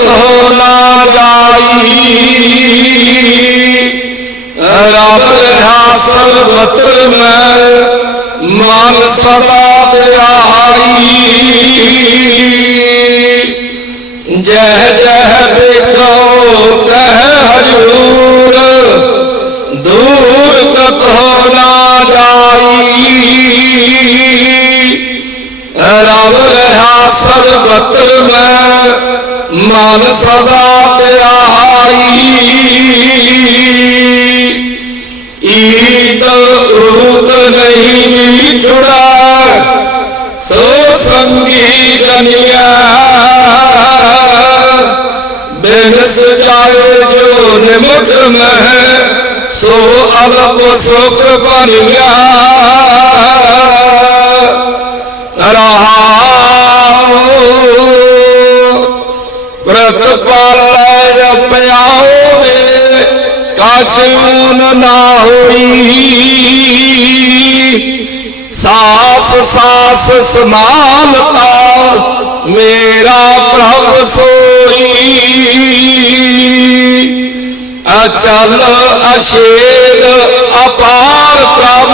ਦੂਰ ਨਾ ਜਾਈ। ਰੱਬ ਰਹਾ ਸਰਬਤਰ ਮੈਂ, ਮਨ ਸਦਾ ਧਿਆਈ ਜਹ ਜਹ ਵੇਖੋ ਤਹ ਹਜੂਰ। ਦੂਰ ਕਤੋ ਨਾ ਜਾਈ। ਰਬ ਰਹਾ ਸਰਬਤ ਮੈਂ ਮਨ ਸਦਾ ਧਿਆਈ ਈਤ ਊਤ ਨਹੀਂ ਵਿਛੜਾ, ਸੋ ਸੰਗੀ ਜਨੀਆ। ਬਿਨ ਸਜਾਏ ਜੋ ਨਿਮਖ ਮਹਿ, ਸੋ ਅਲਪ ਸੁਖ ਬਨਿਆ ਕਾਸ਼ੂਨ ਨਾ ਹੋਈ। ਸਾਸ ਸਾਸ ਸਮਾਲਤਾ ਮੇਰਾ ਪ੍ਰਭ ਸੋਈ। ਅਚਲ ਅਸ਼ੇਦ ਅਪਾਰ ਪ੍ਰਭ,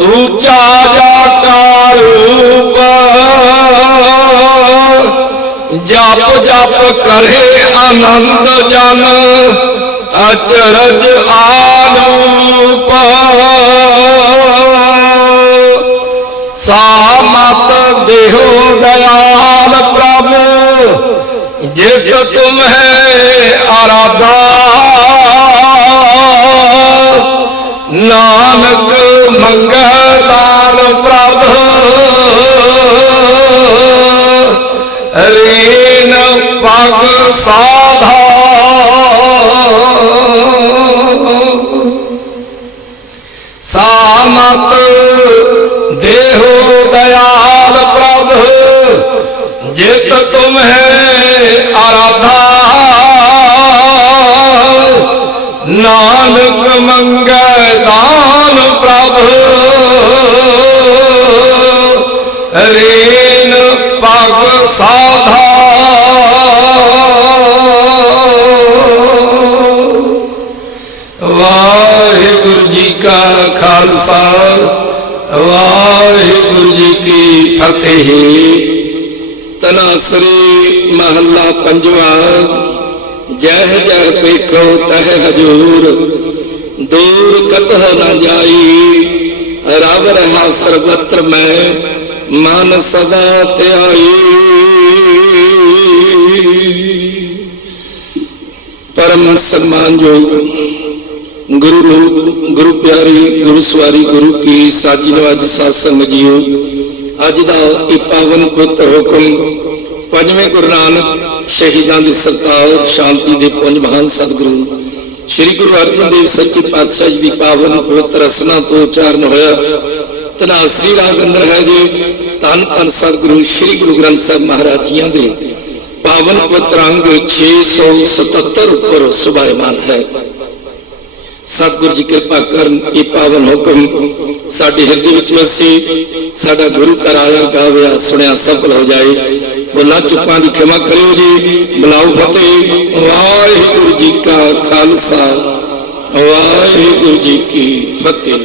ਉੱਚਾ ਜਾ ਕਾ ਰੂਪ। ਜਪ ਜਪ ਕਰੇ ਆਨੰਦ ਜਨ ਅਚਰਜ ਆਨੂਪ ਸਾਮਤ ਦੇਹੋ ਦਇਆਲ ਪ੍ਰਭ, ਜਿਤ ਤੁਮਹਿ ਆਰਾਧਾ। ਨਾਨਕ ਮੰਗਲ ਦਾਨ ਪ੍ਰਭ, ਰੀਨ ਪਗ ਸਾਧਾ ਜਿਤ ਤੁਮਹਿ ਆਰਾਧਾ। ਨਾਨਕ ਮੰਗੈ ਦਾਨ ਪ੍ਰਭ। ਰੇਨ ਪਗ ਸਾਧਾ। ਵਾਹਿਗੁਰੂ ਜੀ ਕਾ ਖਾਲਸਾ, ਵਾਹਿਗੁਰੂ ਜੀ ਕੀ ਫਤਿਹ। ਤਨਾਸਰੀ ਮਹੱਲਾ ਪੰਜਵਾ, ਜਹ ਜਹ ਵੇਖੋ ਤਹ ਹਜੂਰ, ਦੂਰ ਕਤਹ ਨਾ ਜਾਈ ਰਬ ਰਹਾ ਸਰਬਤਰ ਮੈਂ, ਮਨ ਸਦਾ ਧਿਆਈ ਪਰਮ ਸਨਮਾਨਯੋਗ ਗੁਰੂ ਨੂੰ, ਗੁਰੂ ਪਿਆਰੀ ਗੁਰੂ ਸਵਾਰੀ ਗੁਰੂ ਕੀ ਸਾਜੀ ਨਵਾਜ ਸਾਧ ਸੰਗਤ ਜੀਓ। ਅੱਜ ਦਾ ਇਹ ਪਾਵਨ ਪੁੱਤਰ ਹੁਕਮ ਪੰਜਵੇਂ ਗੁਰੂ ਨਾਨਕ ਸ਼ਹੀਦਾਂ ਦੀ ਸਰਤਾਜ ਸ਼ਾਂਤੀ ਦੇ ਪੁੰਜ ਮਹਾਨ ਸਤਿਗੁਰੂ, ਸ੍ਰੀ ਗੁਰੂ ਅਰਜਨ ਦੇਵ ਸੱਚੇ ਪਾਤਸ਼ਾਹ ਜੀ ਦੀ ਪਾਵਨ ਪਵਿੱਤਰ ਰਸਨਾ ਤੋਂ ਉਚਾਰਨ ਹੋਇਆ। ਤਨਾਸਰੀ ਰਾਗ ਅੰਦਰ ਹੈ ਜੀ, ਧੰਨ ਧੰਨ ਸਤਿਗੁਰੂ ਸ੍ਰੀ ਗੁਰੂ ਗ੍ਰੰਥ ਸਾਹਿਬ ਮਹਾਰਾਜ ਜੀਆਂ ਦੇ। ਪਾਵਨ ਪਵਿੱਤਰ ਅੰਗ 677 ਉੱਪਰ ਸੁਭਾਇਮਾਨ ਹੈ। ਸਤਿਗੁਰੂ ਜੀ ਕਿਰਪਾ ਕਰਨ, ਇਹ ਪਾਵਨ ਹੁਕਮ ਸਾਡੇ ਹਿਰਦੇ ਵਿੱਚ ਵਸੇ, ਸਾਡਾ ਗੁਰੂ ਘਰ ਆਇਆ, ਗਾਵਿਆ, ਸੁਣਿਆ ਸਫਲ ਹੋ ਜਾਏ। ਬੋਲਾ ਚੁੱਪਾਂ ਦੀ ਖਿਮਾ ਕਰਿਓ ਜੀ। ਬੁਲਾਓ ਫਤਿਹ। ਵਾਹਿਗੁਰੂ ਜੀ ਕਾ ਖਾਲਸਾ। ਵਾਹਿਗੁਰੂ ਜੀ ਕੀ ਫਤਿਹ।